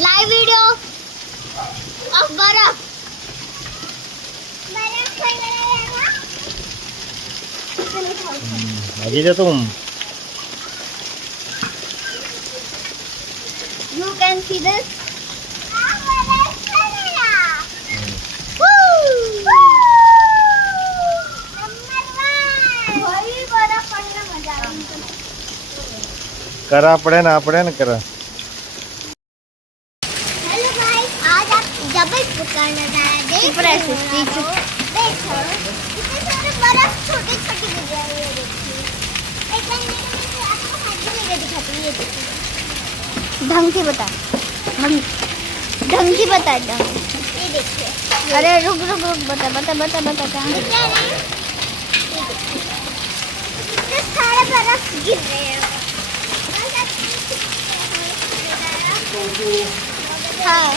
Live video of बर्फ। आगे जा तुम। You can see this. करा पड़े ना करा। हेलो गाइस, आज आप जबलपुर का नजारा देख रहे हो। देखो कितने सारे बर्फ छोटे छोटे गिर रहे हैं। देखिए एक मिनट आपको हाथ में दिखाती हूँ। ये देखिए ढंग से बता, ढंग से बता। ये देखिए। अरे रुक रुक रुक, बता बता बता बता कहाँ है? क्या नहीं, कितने सारे बर्फ गिर रहे हैं। हाँ